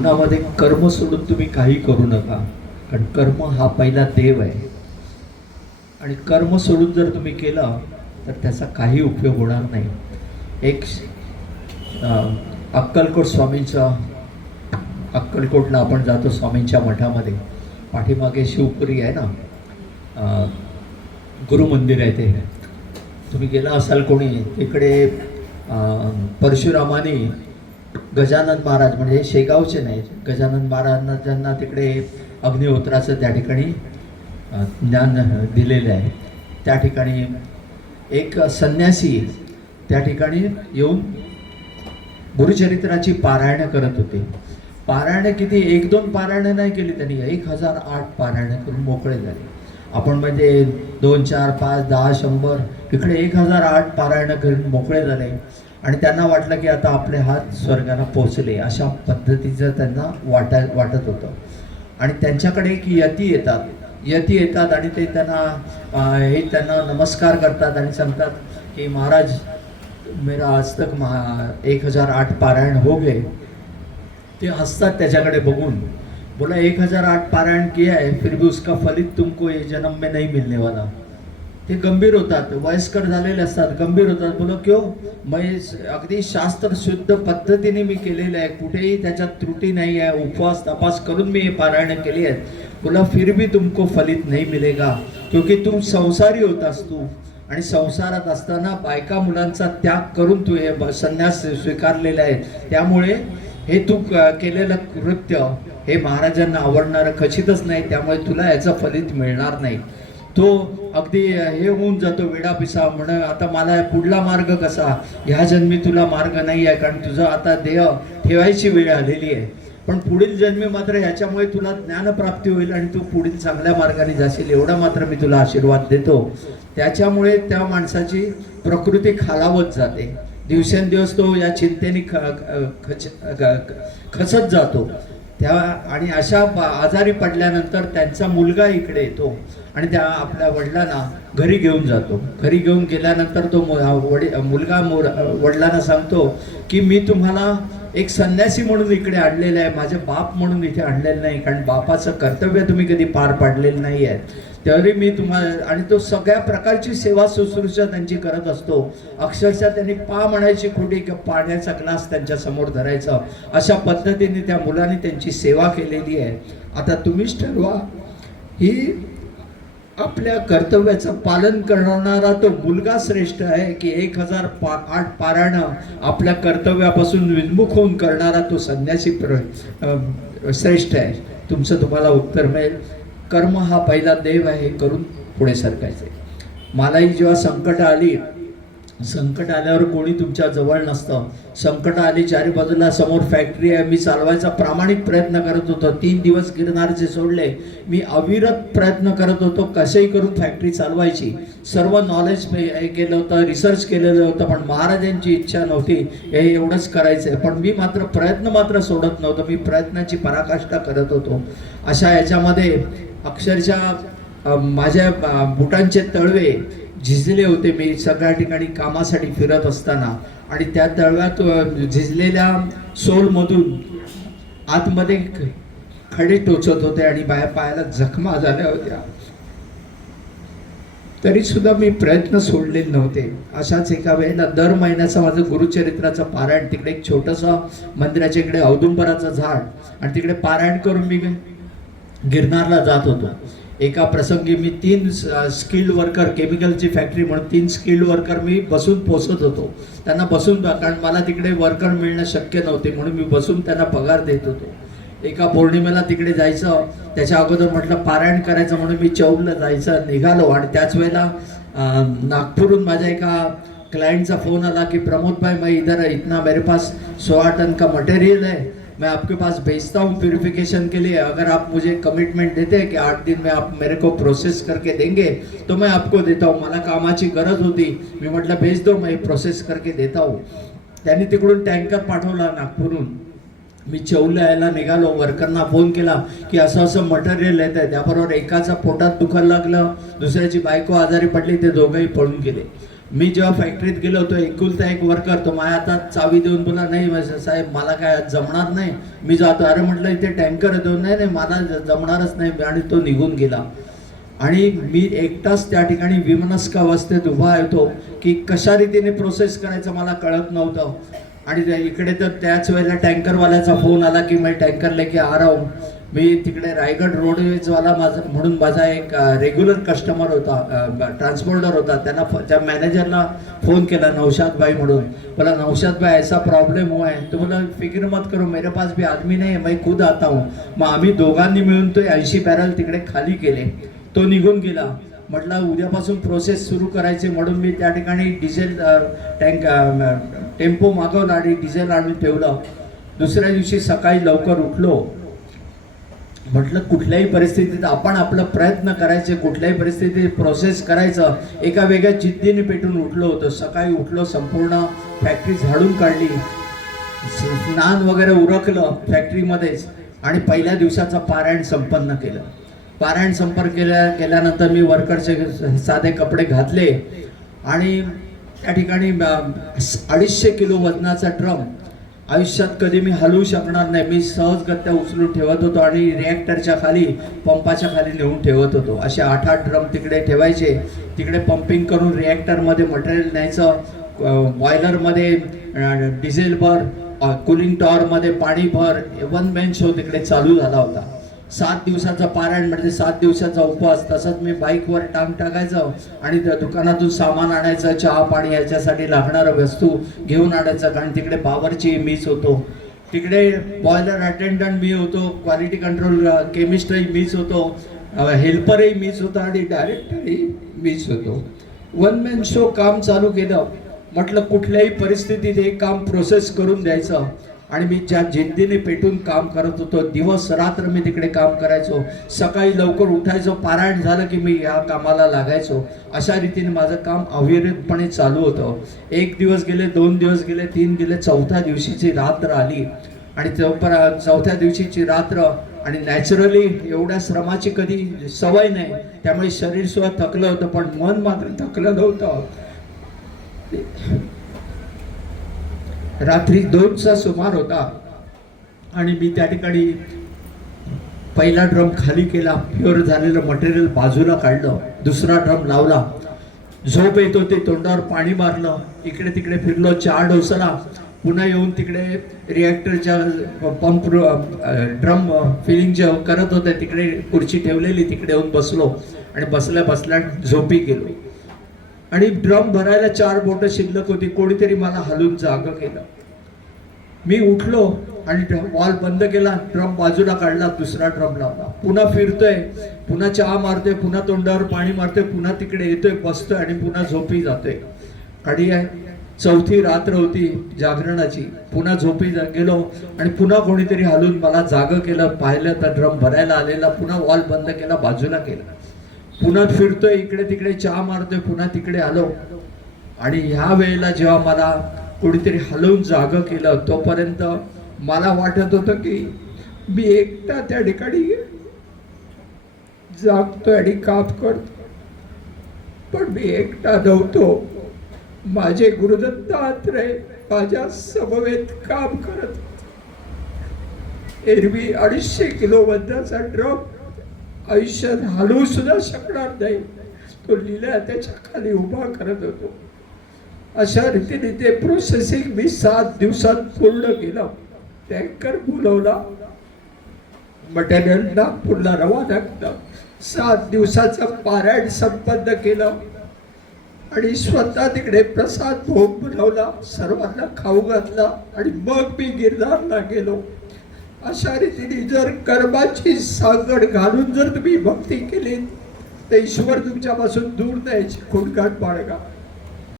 जीवनामध्ये कर्म सोडून तुम्ही काही करू नका. कारण कर्म हा पहिला देव आहे. आणि कर्म सोडून जर तुम्ही केलं तर त्याचा काही उपयोग होणार नाही. एक अक्कलकोट स्वामींचा अक्कलकोटला आपण जातो स्वामींच्या मठामध्ये. पाठीमागे शिवपुरी आहे ना? गुरुमंदिर आहे ते. तुम्ही गेला असाल कोणी तिकडे परशुरामाने गजानन महाराज म्हणजे शेगावचे नाही गजानन महाराजांना तिकडे अग्निहोत्राचं त्या ठिकाणी ज्ञान दिलेलं आहे. त्या ठिकाणी एक संन्यासी त्या ठिकाणी येऊन गुरुचरित्राची पारायणं करत होते. पारायणं किती? एक दोन पारायणं नाही केली त्यांनी. एक हजार आठ पारायणं करून मोकळे झाले. आपण म्हणजे दोन चार पाच दहा शंभर इकडे एक हजार आठ पारायणं करून मोकळे झाले. आणि त्यांना वाटलं की आता आपले हात स्वर्गाला पोचले अशा पद्धतीचं त्यांना वाटा वाटत होतं. आणि त्यांच्याकडे एक यती येतात. यती येतात आणि ते त्यांना हे त्यांना नमस्कार करतात आणि सांगतात की महाराज मेरा आज तक महा एक हजार आठ पारायण हो गए. ते हसतात त्याच्याकडे बघून. बोला एक हजार आठ पारायण किया है फिर भी उसका फलित तुमको ये जन्म में नहीं मिलने वाला. हे गंभीर होतात. वयस्कर झालेले असतात गंभीर होतात. बोला क्यों? मैं अगदी शास्त्र शुद्ध पद्धतीने मी केलेलं आहे. कुठेही त्याच्यात त्रुटी नाही आहे. उपवास तपास करून मी हे पारायण केली आहेत. बोला फिर भी तुमको फलित नाही मिलेगा. क्योंकि तुम संसारी होतास तू. आणि संसारात असताना बायका मुलांचा त्याग करून तू हे संन्यास स्वीकारलेला आहे. त्यामुळे हे तू केलेलं कृत्य हे महाराजांना आवडणारं खचितच नाही. त्यामुळे तुला याचं फलित मिळणार नाही. तो अगदी हे होऊन जातो वेडापिसा म्हण आता मला पुढला मार्ग कसा? ह्या जन्मी तुला मार्ग नाही आहे कारण तुझं आता देह ठेवायची वेळ आलेली आहे. पण पुढील जन्मी मात्र याच्यामुळे तुला ज्ञानप्राप्ती होईल आणि तू पुढील चांगल्या मार्गाने जाशील एवढा मात्र मी तुला आशीर्वाद देतो. त्याच्यामुळे त्या माणसाची प्रकृती खालावत जाते. दिवसेंदिवस तो या चिंतेने ख खच खचत जातो. त्या आणि अशा आजारी पडल्यानंतर त्यांचा मुलगा इकडे येतो आणि त्या आपल्या वडिलांना घरी घेऊन जातो. घरी घेऊन गेल्यानंतर तो मु- वडी मुलगा मोर वडिलांना सांगतो की मी तुम्हाला एक संन्यासी म्हणून इकडे आणलेलं आहे माझे बाप म्हणून इथे आणलेलं नाही कारण बापाचं कर्तव्य तुम्ही कधी पार पाडलेलं नाही आहे तरी मी तुम्हाला आणि तो सगळ्या प्रकारची सेवा शुश्रूषा त्यांची करत असतो. अक्षरशः त्यांनी पा म्हणायची खोटी किंवा पाण्याचा ग्लास त्यांच्यासमोर धरायचा. अशा पद्धतीने त्या मुलांनी त्यांची सेवा केलेली आहे. आता तुम्हीच ठरवा. ही आपल्या कर्तव्याचं पालन करणारा तो मुलगा श्रेष्ठ आहे की एक हजार पा आठ पारायणं आपल्या कर्तव्यापासून विन्मुख होऊन करणारा तो संन्यासी प्र श्रेष्ठ आहे. तुमचं तुम्हाला उत्तर मिळेल. कर्म हा पहिला देव आहे हे करून पुढे सरकायचे मलाही जेव्हा संकट आली संकट आल्यावर कोणी तुमच्या जवळ नसतं. संकट आली चारी बाजूला समोर फॅक्टरी आहे मी चालवायचा प्रामाणिक प्रयत्न करत होतो. तीन दिवस गिरणारचे सोडले. मी अविरत प्रयत्न करत होतो कसेही करून फॅक्टरी चालवायची. सर्व नॉलेज हे केलं होतं रिसर्च केलेलं होतं पण महाराजांची इच्छा नव्हती. हे एवढंच करायचं पण मी मात्र प्रयत्न मात्र सोडत नव्हतो. मी प्रयत्नाची पराकाष्ठा करत होतो. अशा याच्यामध्ये अक्षरशः माझ्या बुटांचे तळवे झिजले होते मी सगळ्या ठिकाणी कामासाठी फिरत असताना. आणि त्या तळव्यात झिजलेल्या सोलमधून आतमध्ये खडे टोचत होते आणि बाया पायाला जखमा झाल्या होत्या. तरी सुद्धा मी प्रयत्न सोडलेले नव्हते. अशाच एका वेळेला दर महिन्याचा माझं गुरुचरित्राचं पारायण तिकडे एक छोटंसं मंदिराच्या इकडे औदुंबराचं झाड आणि तिकडे पारायण करून मी गिरनारला जात होतो. एका प्रसंगी मी तीन स्किल्ड वर्कर केमिकलची फॅक्टरी म्हणून तीन स्किल्ड वर्कर मी बसून पोचत होतो. त्यांना बसून कारण मला तिकडे वर्कर मिळणं शक्य नव्हते म्हणून मी बसून त्यांना पगार देत होतो. एका पौर्णिमेला तिकडे जायचं त्याच्या अगोदर म्हटलं पारायण करायचं म्हणून मी चौलला जायचं निघालो. आणि त्याच वेळेला नागपूरहून माझ्या एका क्लाइंटचा फोन आला की प्रमोद भाई मैं इधर इतना मेरे पास सोळा टन का मटेरियल आहे मैं आपके पास भेजता हूँ प्यूरिफिकेशन के लिए। अगर आप मुझे कमिटमेंट देते हैं कि आठ दिन में आप मेरे को प्रोसेस करके देंगे तो मैं आपको देता हूँ। मला कामाची गरज होती मी म्हटलं भेज दो मैं प्रोसेस करके देता हूँ. त्यांनी तिकडून टँकर पाठवला नागपूरहून. मी चौला यायला निघालो वर्करना फोन केला की असं असं मटेरियल येत आहे. त्याबरोबर एकाचा पोटात दुखायला लागलं दुसऱ्याची बायको आजारी पडली ते दोघंही पळून गेले. मी जेव्हा फॅक्टरीत गेलो होतो एकुलता एक वर्कर तो माझ्या हातात चावी देऊन बोला नाही साहेब मला काय जमणार नाही. मी जातो अरे म्हटलं इथे टँकर येतो नाही नाही मला जमणारच नाही. आणि तो निघून गेला. आणि मी एकटाच त्या ठिकाणी विमनस्क अवस्थेत उभा येतो की कशा रीतीने प्रोसेस करायचं मला कळत नव्हतं. आणि इकडे तर त्याच वेळेला टँकरवाल्याचा फोन आला की मी टँकर लेके आ रहा हूं. मी तिकडे रायगड रोडवेजवाला माझा म्हणून माझा एक रेग्युलर कस्टमर होता ट्रान्सपोर्टर होता. त्यांना फ- त्या मॅनेजरला फोन केला नौशाद भाई म्हणून. बोला नौशाद भाई ऐसा प्रॉब्लेम हुआ है. तो बोला फिक्र मत करो मेरे पास भी आदमी नहीं है मैं खुद आता हूँ. मग आम्ही दोघांनी मिळून तो ऐंशी बॅरल तिकडे खाली केले. तो निघून गेला. म्हटलं उद्यापासून प्रोसेस सुरू करायचे. म्हणून मी त्या ठिकाणी डिझेल टँक टेम्पो मागवला आणि डिझेल आणून ठेवलं. दुसऱ्या दिवशी सकाळी लवकर उठलो. म्हटलं कुठल्याही परिस्थितीत आपण आपला प्रयत्न करायचे कुठल्याही परिस्थितीत प्रोसेस करायचं एका वेगळ्या जिद्दीने पेटून उठलो होतो. सकाळी उठलो संपूर्ण फॅक्टरी झाडून काढली. स्नान वगैरे उरकलं फॅक्टरीमध्येच आणि पहिल्या दिवसाचं पारायण संपन्न केलं. पारायण संपर्क केल्या केल्यानंतर मी वर्करचे साधे कपडे घातले आणि त्या ठिकाणी अडीचशे किलो वजनाचा ड्रम आयुष्यात कधी मी हलवू शकणार नाही. मी सहजगत्या उचलून ठेवत होतो आणि रिॲक्टरच्या खाली पंपाच्या खाली नेऊन ठेवत होतो. असे आठ आठ ड्रम तिकडे ठेवायचे. तिकडे पंपिंग करून रिॲक्टरमध्ये मटेरियल न्यायचं. बॉयलरमध्ये डिझेल भर कुलिंग टॉवरमध्ये पाणी भर. वन मॅन शो तिकडे चालू झाला होता. सात दिवसाचा पारायण म्हणजे सात दिवसाचा उपवास. तसंच मी बाईकवर टांग टाकायचं आणि त्या दुकानातून सामान आणायचं चहा पाणी याच्यासाठी लागणारं वस्तू घेऊन आणायचं कारण तिकडे बावरची मीच होतो. तिकडे बॉयलर अटेंडंट मी होतो क्वालिटी कंट्रोल केमिस्टही मीच होतो हेल्परही मीच होता आणि डायरेक्टरही मीच होतो. वन मॅन शो काम चालू केलं. म्हटलं कुठल्याही परिस्थितीत हे काम प्रोसेस करून द्यायचं. आणि मी ज्या जिद्दीने पेटून काम करत होतो दिवस रात्र मी तिकडे काम करायचो सकाळी लवकर उठायचो पारायण झालं की मी या कामाला लागायचो अशा रीतीने माझं काम अविरतपणे चालू होतं. एक दिवस गेले दोन दिवस गेले तीन गेले चौथ्या दिवशीची रात्र आली. आणि चौपरा चौथ्या दिवशीची रात्र आणि नॅचरली एवढ्या श्रमाची कधी सवय नाही. त्यामुळे शरीर सुद्धा थकलं होतं पण मन मात्र थकलं नव्हतं. रात्री दोनचा सुमार होता आणि मी त्या ठिकाणी पहिला ड्रम खाली केला प्युअर झालेलं मटेरियल बाजूला काढलं दुसरा ड्रम लावला. झोप येत होती तोंडावर पाणी मारलं इकडे तिकडे फिरलो चहा डोसला. पुन्हा येऊन तिकडे रिॲक्टरच्या पंप ड्रम फिलिंग जे करत होते तिकडे खुर्ची ठेवलेली तिकडे येऊन बसलो. आणि बसल्या बसल्या झोपी गेलो. आणि ड्रम भरायला चार बोटं शिल्लक होती. कोणीतरी मला हलून जाग केलं. मी उठलो आणि वॉल बंद केला. ड्रम बाजूला काढला दुसरा ड्रम लावला. पुन्हा फिरतोय. पुन्हा चहा मारतोय पुन्हा तोंडावर पाणी मारतोय पुन्हा तिकडे येतोय बसतोय आणि पुन्हा झोपी जातोय. आणि चौथी रात्र होती जागरणाची. पुन्हा झोपी जा- गेलो आणि पुन्हा कोणीतरी हलून मला जाग केलं. पाहिलं तर ड्रम भरायला आलेला. पुन्हा वॉल बंद केला बाजूला केला. पुन्हा फिरतोय इकडे तिकडे चहा मारतोय पुन्हा तिकडे आलो. आणि ह्या वेळेला जेव्हा मला कोणीतरी हलवून जाग केलं तोपर्यंत मला वाटत होतं की मी एकटा त्या ठिकाणी जागतोय आणि काम करतो पण मी एकटा नव्हतो. माझे गुरुदत्त आत्रे माझ्या समवेत काम करत एरवी अडीचशे किलो वजनाचा ड्रॉप आयुष्यात हलवू सुद्धा शकणार नाही. तो लिहिला त्याच्याखाली उभा करत होतो. अशा रीतीने ते प्रोसेसिंग मी सात दिवसात पूर्ण केलं. टँकर बोलवला. मटेरियल नागपूरला रवाना केलं. सात दिवसाचं पारायण संपन्न केलं. आणि स्वतः तिकडे प्रसाद भोग बनवला. सर्वांना खाऊ घातला. आणि मग मी गिरनारला गेलो. अशा रीतीने जर कर्माची सांगड घालून जर तुम्ही भक्ती केली तर ईश्वर तुमच्यापासून दूर द्यायची खुणकाट बाळगा